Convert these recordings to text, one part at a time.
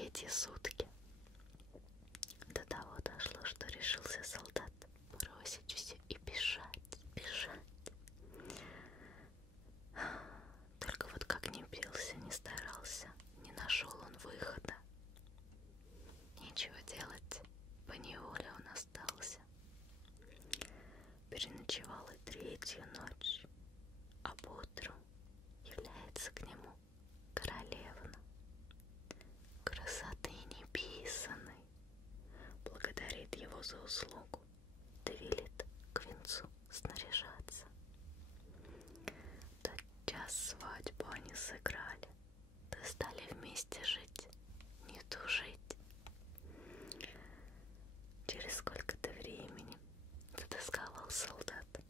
третьи сутки до того дошло, что решился солдат бросить все и бежать, бежать. Только вот как ни бился, ни старался, не нашел он выхода. Нечего делать, поневоле он остался. Переночевал и третью ночь, а поутру является к нему королевна, красоты неписаной, благодарит его за услугу, да велит к венцу снаряжаться. Тотчас свадьбу они сыграли, да стали вместе жить, не тужить. Через сколько-то времени затасковал солдат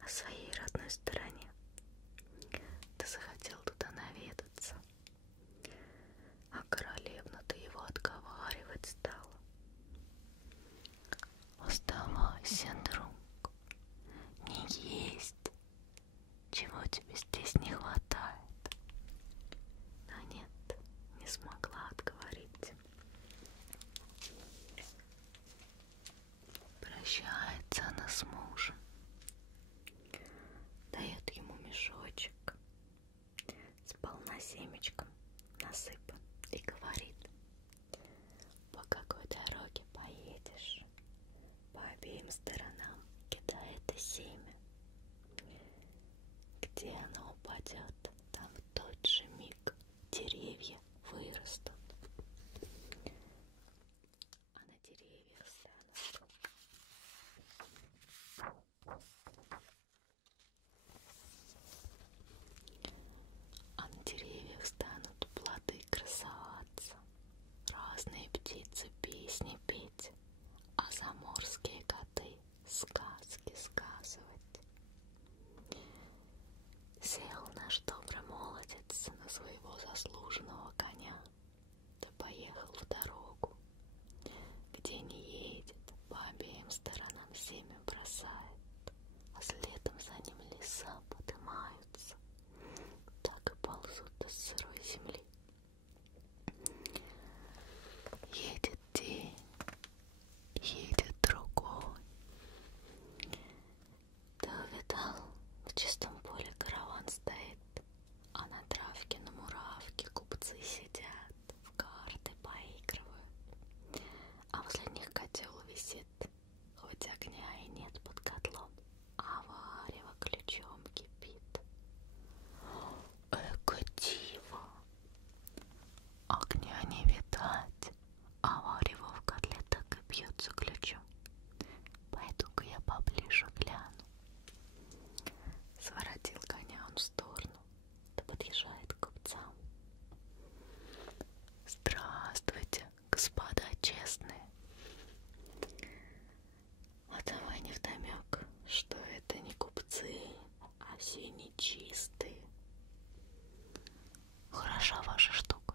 о своей родной стороне, да захотел туда наведаться, а королевна-то его отговаривать стала. Оставайся, друг, не есть, чего тебе здесь не хватает. Но нет, не смогла отговорить. Прощается она с мужем, дает ему мешочек с полносемечком насыпан и говорит: по какой дороге поедешь, по обеим сторонам кидай это семя. Где оно упадет, там в тот же миг деревья вырастут, а на деревьях станут плоды красоваться, разные птицы песни петь, а заморские коты сказки сказывать. Сел наш добрый молодец на своего заслуженного коня, да поехал в дорогу, где не едет, по обеим сторонам семя бросает, а следом за ним леса подымаются, так и ползут до сырой земли. Едет день, едет другой, да увидал, в чистом поле караван стоит, а на травке, на муравке купцы сидят, в карты поигрывают, а возле них котел висит, хоть огня и нет под котлом, а варево ключом кипит. Эко диво! Огня не видать, а варево в котле так и бьется ключом. Пойду-ка я поближе гляну. Своротил коня он в сторону, да подъезжает к купцам. Здравствуйте, господа честные. А давай невдомек, что это не купцы, а все нечистые. Хороша ваша штука.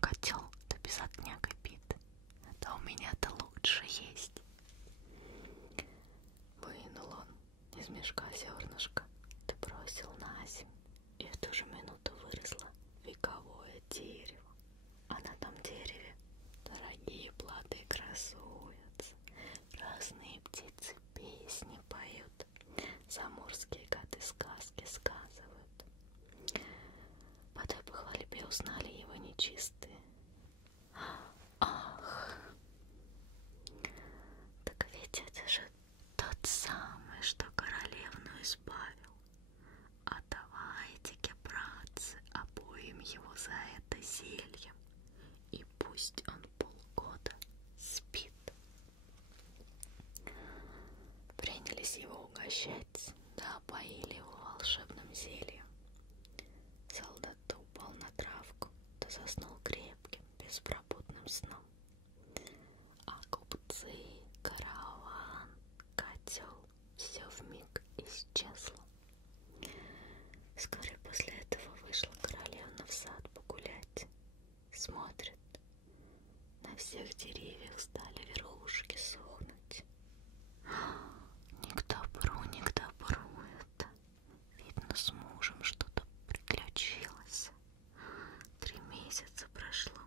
Котел да без огня кипит, да у меня-то лучше есть. Вынул он из мешка зернышко, да бросил на землю, и в ту же минуту выросло вековое дерево. А на том дереве дорогие плоды красуются, разные птицы песни поют, заморские коты сказки сказывают. По той похвальбе узнали его нечистые. Ах, так ведь это же тот самый, что королевну избавил. А давайте-ка, братцы, обоим его за это зельем, и пусть он полгода спит. Принялись его угощать, да опоили его волшебным зельем. Солдат упал на травку, да заснул крепким, беспробудным сном. А купцы, караван, котел — все вмиг исчезло. Вскоре после этого вышла королевна в сад погулять. Смотрит, на всех деревьях стали верхушки сохнуть. Не к добру, не к добру это. Видно, с мужем что-то приключилось. 3 месяца прошло,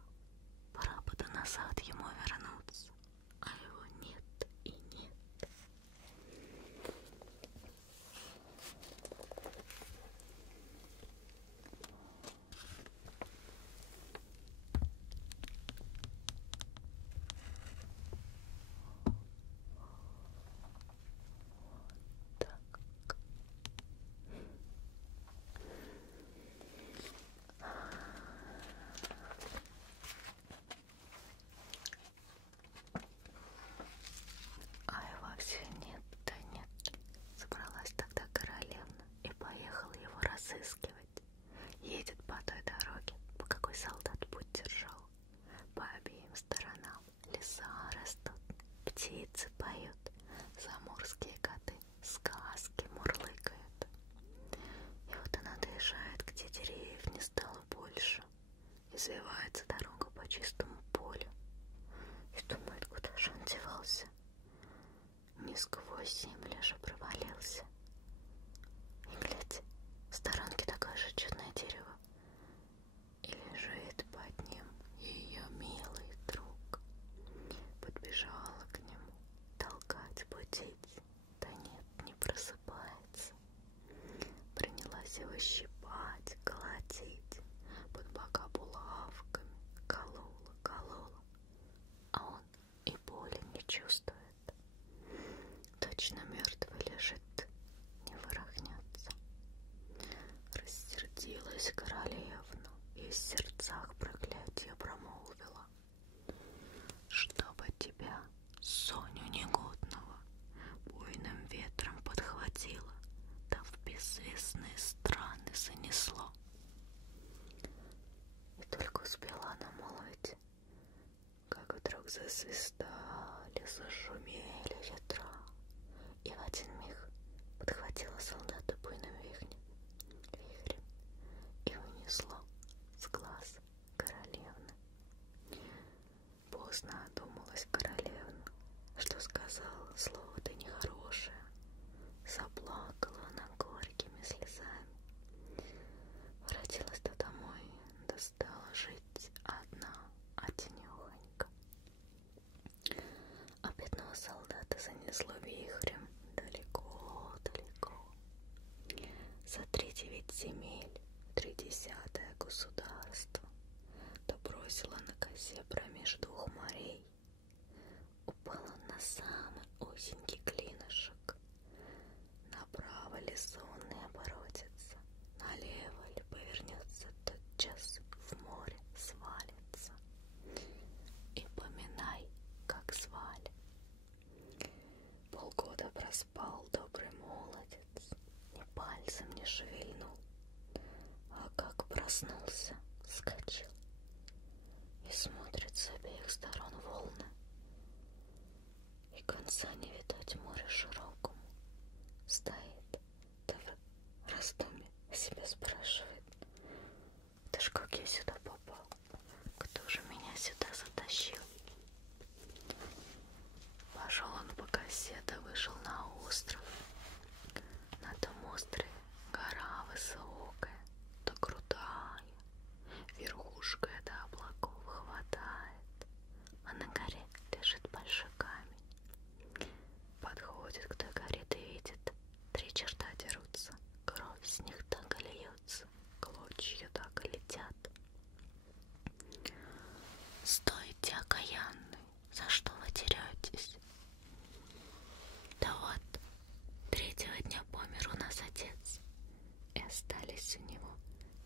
его щипать, колотить, под бока булавками, колола, а он и боли не чувствует. Точно мертвый лежит, не ворохнется. Рассердилась королевна и в сердцах проклятие промолвила: чтобы тебя, Соню негодного, буйным ветром подхватило, да в безвестные страны занесло. И только успела она молвить, как вдруг засвистали, зашумели ветра, и в один миг подхватила солдата буйным вихрем и унесло с глаз королевны. Поздно одумалась королевна, что сказала слово-то нехорошее. Заплакала она горькими слезами. Воротилась-то домой, да стала жить одна, одинехонька. А бедного солдата занесло вихрем далеко-далеко. За 3-9 земель, 30-е государство, да бросила на косе промеж 2 морей. Упала на самый узенький клинышек. Направо ли сонный оборотится, налево ли повернется, тотчас в море свалится. И поминай, как звали. Полгода проспал добрый молодец, ни пальцем не шевельнул, а как проснулся, вскочил и смотрит с обеих сторон волны, и конца не видать морю широкому. Стоит, да в раздумье себя спрашивает: да ж как я сюда попал? Кто же меня сюда затащил? Пошел он по косе, да вышел на остров. На том острове гора высокая, да крутая, верхушкой до облаков хватает, а на горе лежит большой камень. Подходит к той горе, да видит, 3 черта дерутся, кровь с них так и льется, клочья так и летят. Стойте, окаянный, за что вы деретесь? Да вот, 3-го дня помер у нас отец, и остались у него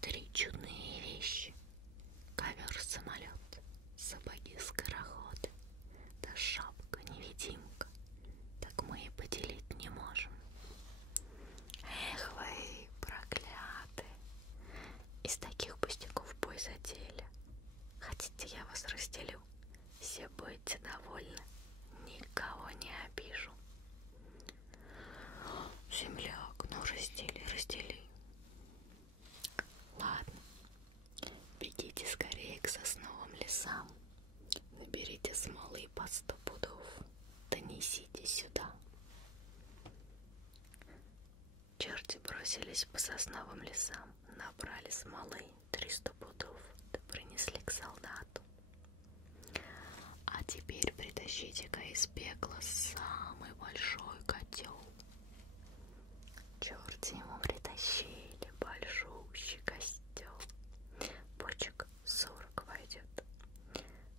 3 чудные вещи: ковер-самолет, сапоги-скороходы, да шапка-невидимка. Так мы и поделить не можем. Эх вы, проклятые, из таких пустяков бой затеяли. Хотите, я вас разделю? Все будете довольны, никого не обижу. Земляк, ну раздели. Ладно, бегите скорее к сосновым лесам, наберите смолы по 100 пудов, донесите сюда. Черти бросились по сосновым лесам, набрали смолы 300 пудов, да принесли к солдату. А теперь притащите-ка из пекла самый большой котел. Черти ему притащили большущий костел, бочек 40 войдет,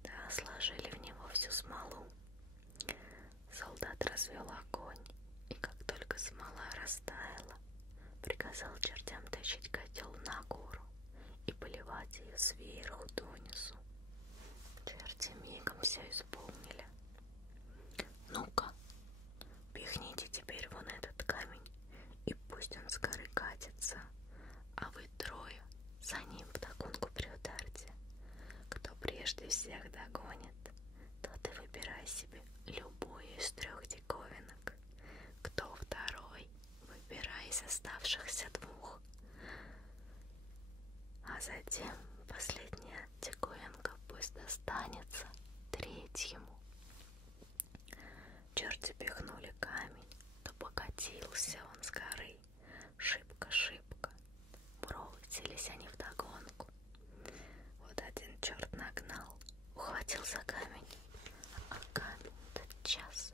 да сложили в него всю смолу. Солдат развел огонь, и как только смола растаяла, приказал чертям тащить котел на гору и поливать ее сверху донизу. Черти мигом все исполнили. Ну-ка, пихните теперь вон этот камень, и пусть он с горы катится, а вы 3 за ним вдогонку приударьте. Кто прежде всех догонит, тот и выбирай себе любую из 3 диковинок. Кто 2, выбирай из оставшихся 2. А затем последняя диковинка пусть достанется 3-му. Черти пихнули камень, то покатился он с горы, шибко-шибко. Бросились они вдогонку. Вот один черт нагнал, ухватил за камень, а камень тотчас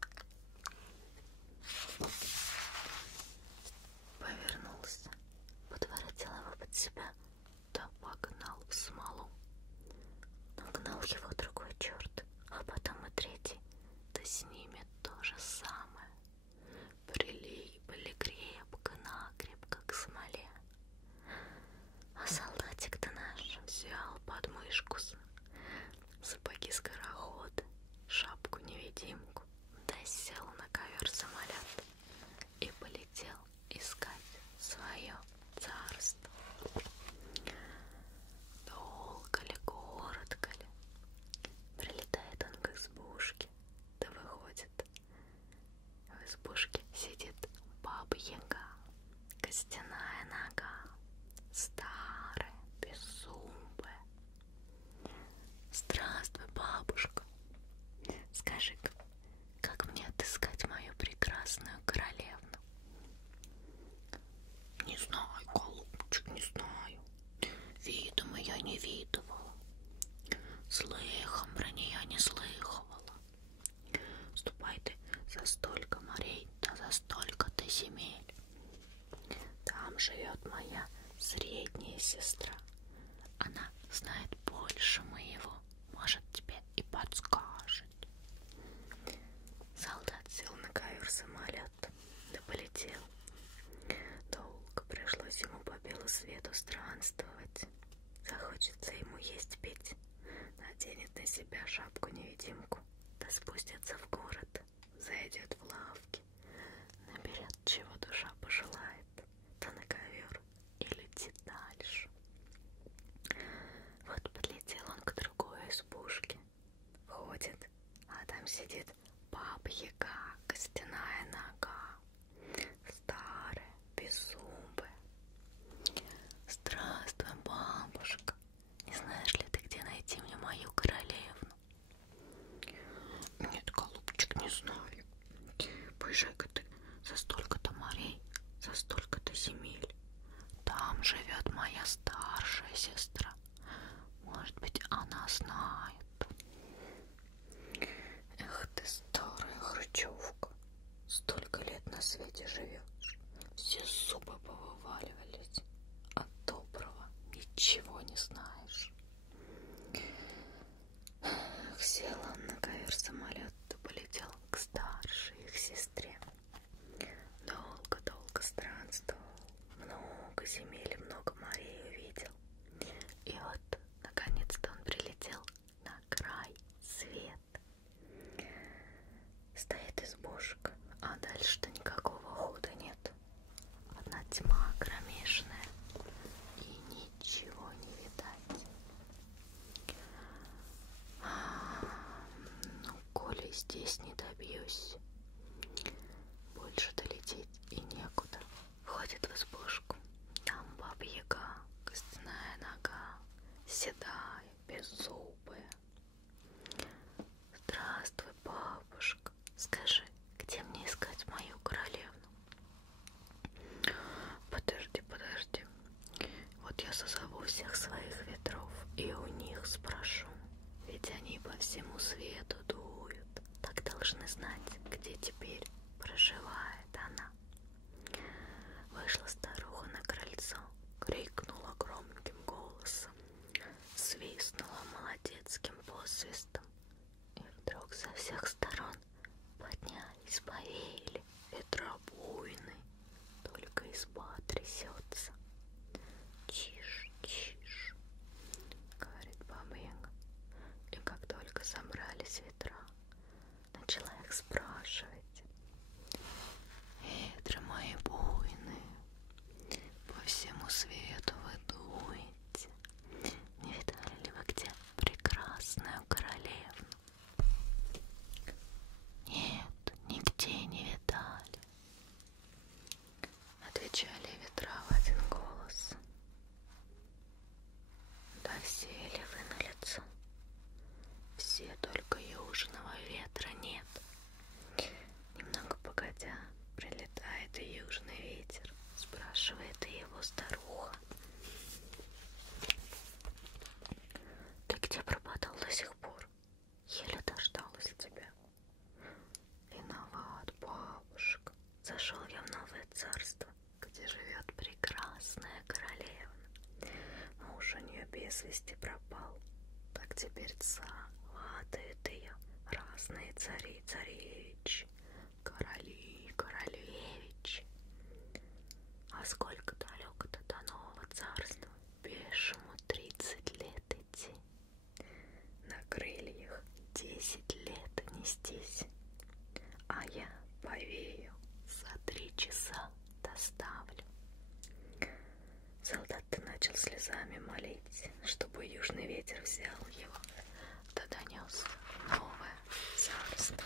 повернулся, подворотил от себя, да погнал в смолу. Нагнал его другой черт, а потом и третий, да с ними то же самое. Прилипли крепко-накрепко к смоле. А солдатик-то наш взял подмышку сапоги-скороходы, шапку-невидимку, да сел на ковер-самолет и полетел искать свое царство. Долго ли, коротко ли, прилетает он к избушке, да выходит. В избушке сидит баба-яга, костяная нога, старая, беззубая. Здравствуй, бабушка. Скажи-ка, как мне отыскать мою прекрасную королевну? Не знаю, голубчик, не знаю. Видом я не видывала. Слыхом про нее не слыхивала. Ступай ты за столько морей, да за столько-то земель. Там живет моя средняя сестра. Она знает больше моего, может, тебе и подскажет. Солдат сел на ковер-самолет, да полетел. Долго пришлось ему по белу свету странствовать. Захочется ему есть пить, наденет на себя шапку-невидимку, да спустится в город, зайдет в лавки, наберет, чего душа пожелает, да на ковер и летит дальше. Вот подлетел он к другой избушке, ходит, а там сидит баба-яга, костяная нога, старая, беззубая. Здравствуй, бабушка. Не знаешь ли ты, где найти мне мою королевну? Нет, голубчик, не знаю. Поезжай-ка ты за столько-то морей, за столько-то земель. Там живет моя старшая сестра. Может быть, она знает. Эх ты, старая хрычевка. Столько лет на свете живешь. Все зубы повываливались. От доброго ничего не знаешь. Сел он на ковер-самолет и полетел к старшей их сестре. Долго-долго странствовал, много земель, много морей увидел. И вот, наконец-то, он прилетел на край света. Стоит избушка, а дальше-то никакого хода нет. Одна тьма кромешная, и ничего не видать. Ну, коли здесь не добьюсь, больше долететь и некуда. Входит в избушку. Там баба-яга, костяная нога, седая, беззубая. Здравствуй, бабушка. Скажи, где мне искать мою королевну? Подожди, подожди. Вот я созову всех своих ветров и у них спрошу. Ведь они по всему свету дуют. Так должны знать, где теперь проживает она. Вышла старуха на крыльцо, крикнула громким голосом, свистнула молодецким посвистом. И вдруг со всех сторон поднялись, повеяли ветра буйны. Только изба трясется. Тише, тише, говорит баба-яга. И как только собрались ветра, начала их спрашивать. Ветры мои буйные, по всему свету вы дуете. Не видали ли вы где прекрасную королевну? Нет, нигде не видали. Отвечали ветра в один голос. Да все ли вы на лицо? Все, только южного ветра нет. Немного погодя, прилетает и южный ветер, спрашивает и его старуха. Ты где пропадал до сих пор? Еле дождалась тебя. Виноват, бабушка. Зашел я в новое царство, где живет прекрасная королевна. теперь сватают ее разные цари, царевичи, короли, королевичи. А сколько далеко-то до нового царства? Пешему 30 лет идти, на крыльях 10 лет нестись, а я повею за 3 часа доставлю. Солдат-то начал слезами молить, чтобы южный ветер взял его, да донес новое царство.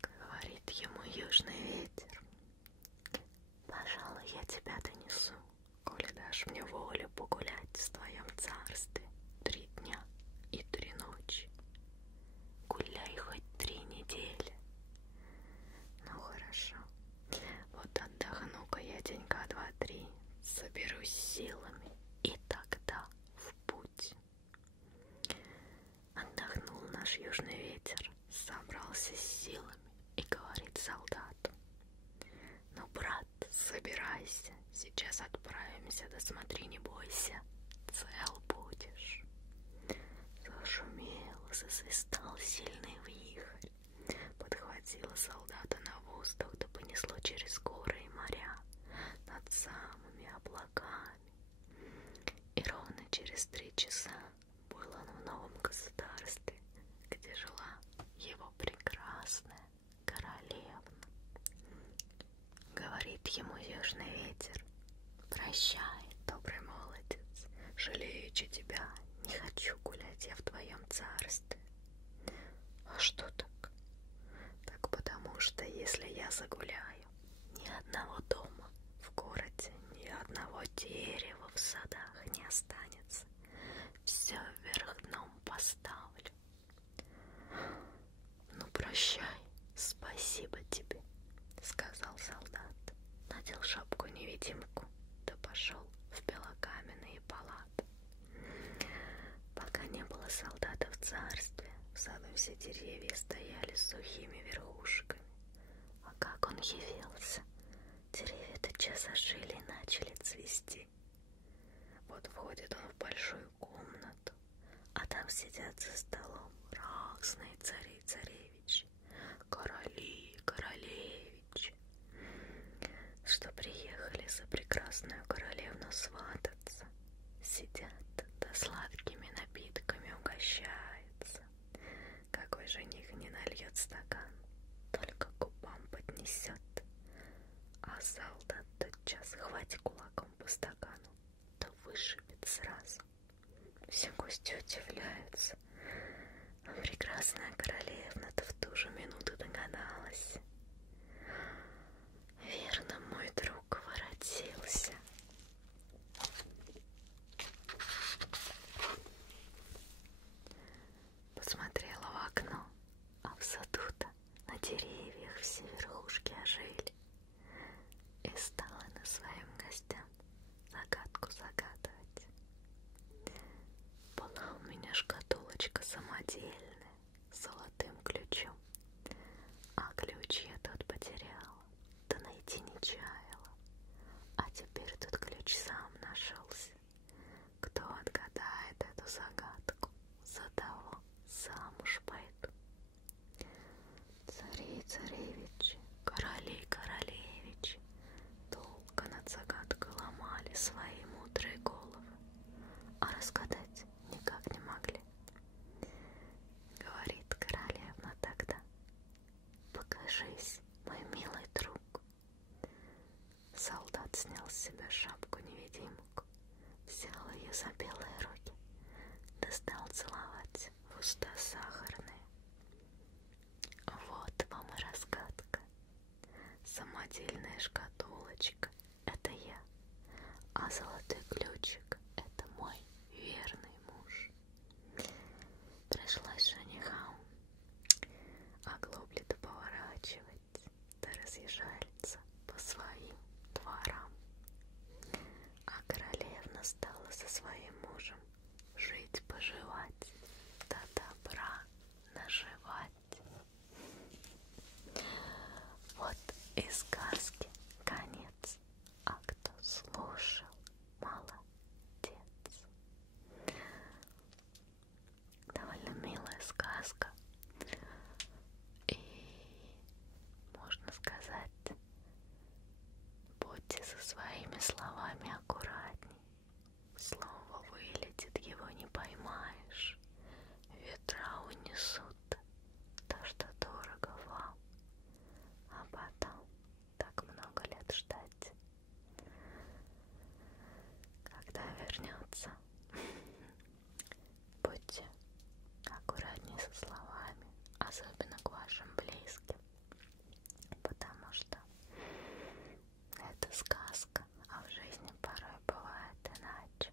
Говорит ему южный ветер: пожалуй, я тебя донесу, коли дашь мне волю погулять в твоем царстве 3 дня и 3 ночи. Гуляй хоть 3 недели. Ну хорошо, вот отдохну-ка я денька 2-3, соберусь силами и тогда в путь. Отдохнул наш южный ветер, собрался с силами и говорит солдату: ну, брат, собирайся, сейчас отправимся, да смотри, не бойся, цел будешь. Зашумел, засвистал сильный вихрь, подхватило солдата на воздух, да понесло через горы и моря, над самыми облаками. И ровно через 3 часа был он в новом государстве, где жила его прекрасная королевна. Говорит ему южный ветер: прощай, добрый молодец, жалеючи тебя, не хочу гулять я в твоем царстве. А что так? Так потому что если я загуляю, ни одного дома в городе, ни одного дерева в садах не останется, все вверх дном поставлю. Ну, прощай, спасибо тебе, сказал солдат, надел шапку-невидимку, да пошел в белокаменные палаты. Пока не было солдата в царстве, в саду все деревья стояли сухими верхушками. А как он явился, деревья тотчас ожили и начали цвести. Вот входит он в большую комнату, а там сидят за столом разные цари-царевичи, короли, королевичи, что приехали за прекрасную королевну свататься. Сидят, да сладкими напитками угощаются. Какой жених не нальет стакан, только к губам поднесет, а солдат тотчас хватит кулаком по стакану, да вышибет сразу. Все гости удивляются, а прекрасная королевна-то в ту же минуту догадалась. Верно, мой друг воротился. Посмотрела в окно, а в саду-то на деревьях все верхушки ожили. И стала на своим гостям загадку загадывать. Была у меня шкатулочка самодельная с золотым ключом, а ключ я тот потеряла, да найти не чаяла. А теперь тут ключ сам нашелся. Кто отгадает эту загадку, за того замуж пойду. Цари-царевичи, короли-королевичи долго над загадкой ломали свои мудрые головы, а разгадать никак не могли. Говорит королевна тогда: покажись, мой милый друг. Солдат снял с себя шапку-невидимку, взял ее за белые руки, да стал целовать в уста сахарные. Вот вам и разгадка. Самодельная шкатулочка — это я, а золотой ключик — это мой верный муж. она стала со своим мужем жить-поживать, до добра наживать. Вот и сказки конец, а кто слушал, молодец. Довольно милая сказка. И можно сказать, будьте со своими словами аккуратней. Слово вылетит, его не поймаешь. Ветра унесут то, что дорого вам, а потом так много лет ждать, когда вернется. Будьте аккуратнее со словами, особенно к вашим близким, потому что это сказка, а в жизни порой бывает иначе.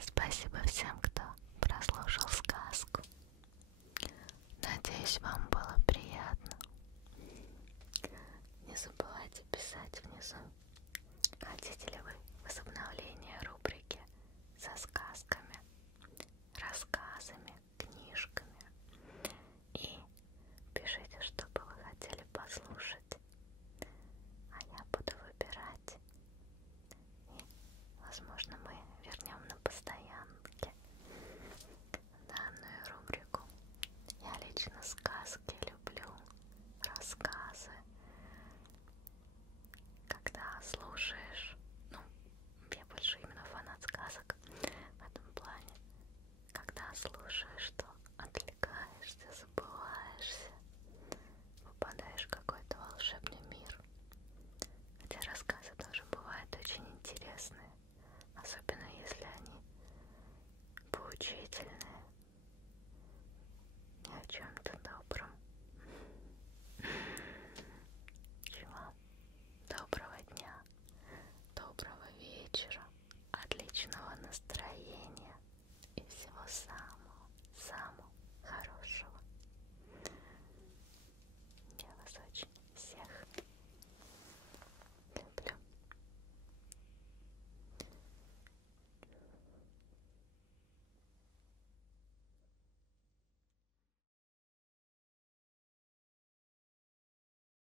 Спасибо всем, кто прослушал сказку. Надеюсь, вам было приятно. Не забывайте писать внизу, хотите ли вы возобновление рубрики со сказками.